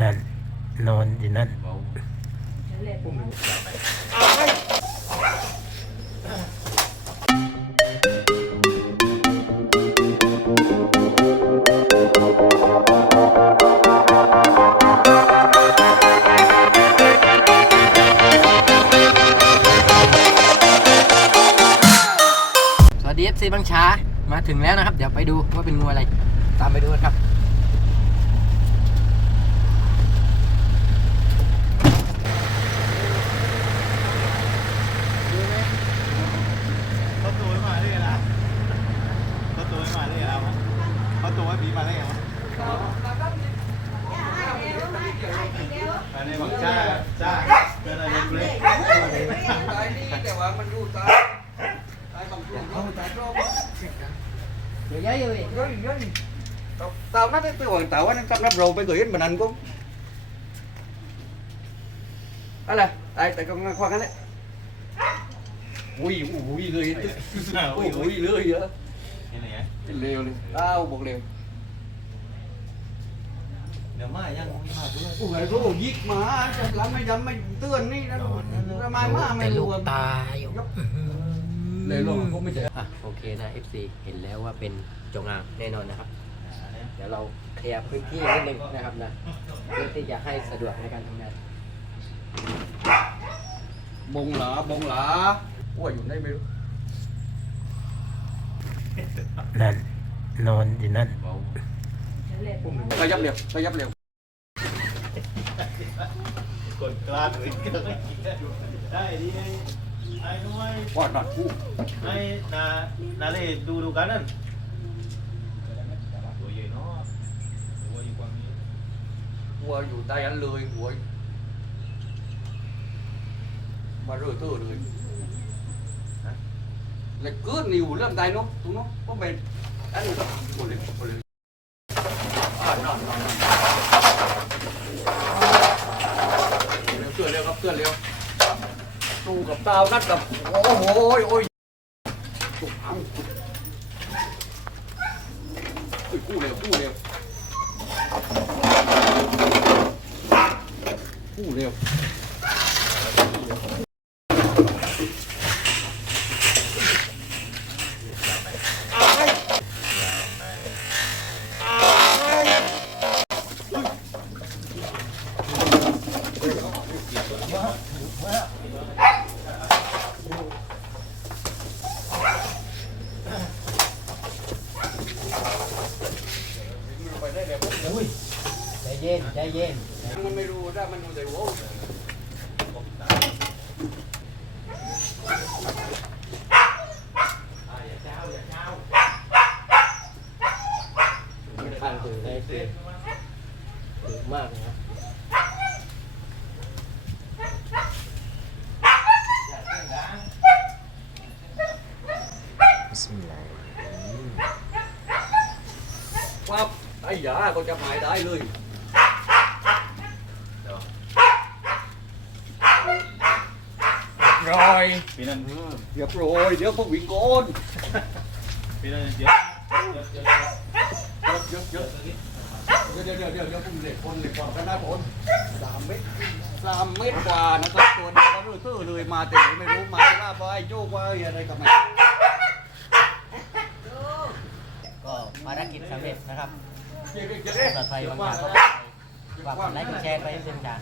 นั่นนอนอยู่นั่นสวัสดี FC บางช้ามาถึงแล้วนะครับ เดี๋ยวไปดูว่าเป็นงูอะไร ตามไปดูกันครับ เขาตัวไม่มาได้ไงล่ะเขาตัวไม่มาได้ไงล่ะ เขาตัวไม่ผีมาได้ไงวะอันนี้บอกจ้าจ้าเดินอะไรเล็กแต่ว่ามันอยู่ใต้ใต้บางช่วงเขาใต้รอบเดี๋ยวย้ายเลยย่อยย่อยตาวนั่นเป็นวันตาวนั่นกับนับเราไปเกิดเหมือนนั้นก็อะไรไอ้แต่ก็งานควางกันเลยอุ้ยอุ้ยเลยๆอุ้ยอุ้ยเลยเยอะนี่ไหนเป็นเร็วเลยอ้าวบอกเร็วเดี๋ยวมายังมาด้วยโอ้ยก็ยิกมาจะล้ำไม่ย้ำไม่เตือนนี่นะทำไมมาไม่แต่ลูรู้กตาอยู่เลยลงก็ไม่เจอ อะโอเคนะ FC เห็นแล้วว่าเป็นจงอางแน่นอนนะครับ เดี๋ยวเราเคลียร์พื้นที่นิดนึงนะครับนะเพื่อที่จะให้สะดวกในการทำงาน บงหลาบงหลาว่าอยู่ได้ไม่รู้นั่นนอนอยู่นั่น ขยับเร็วขยับเร็วกดกลางเลยได้ดีไอ้น้อยปอดหนอดคู่ไอ้นานาเล่ดูดูกันนั่นตัวใหญ่เนาะตัวอยู่กว่านี้หัวอยู่ใต้อันเลยหัวมาเรื่อยเตื้อเลยเลยเกิดนิ่วเริ่มตายเนาะตรงเนาะก็เป็นอันนี้ก็หมดเลยหมดเลยอ่านอนนอน เร็วเตือนเร็วครับเตือนเร็วดูกับตาวนัดกับโอ้โหโอ้ยตุกเอาเฮ้ยกู้เร็วกู้เร็วกู้เร็ว ใจเย็นใจเย็น มันไม่รู้ถ้ามันรู้แต่หัวข้างถือได้ถือถือมากนะครับ บิสมิลลาห์ ปั๊บไอ้ยาก็จะหมายได้เลยรอยปีนั้นเรียบร้อยเดี๋ยวพวกวิ่งโกนปีนั้นเดี๋ยวเดี๋ยวเดี๋ยวเยอะเยอะเดี๋ยวเดี๋ยวเดี๋ยวเดี๋ยวพวกเหล็กคนเหล็กก่อนกันนะผลสามเมตรสามเมตรกว่านะครับตัวนี้ก็รู้ตื้อเลยมาแต่ไม่รู้มาว่าไปโยกว่าอะไรกับมันก็ภารกิจสำเร็จนะครับเดี๋ยวเดี๋ยว ปลอดภัยบางอย่างก็ฝากกดไลค์กดแชร์ไปเป็นกัน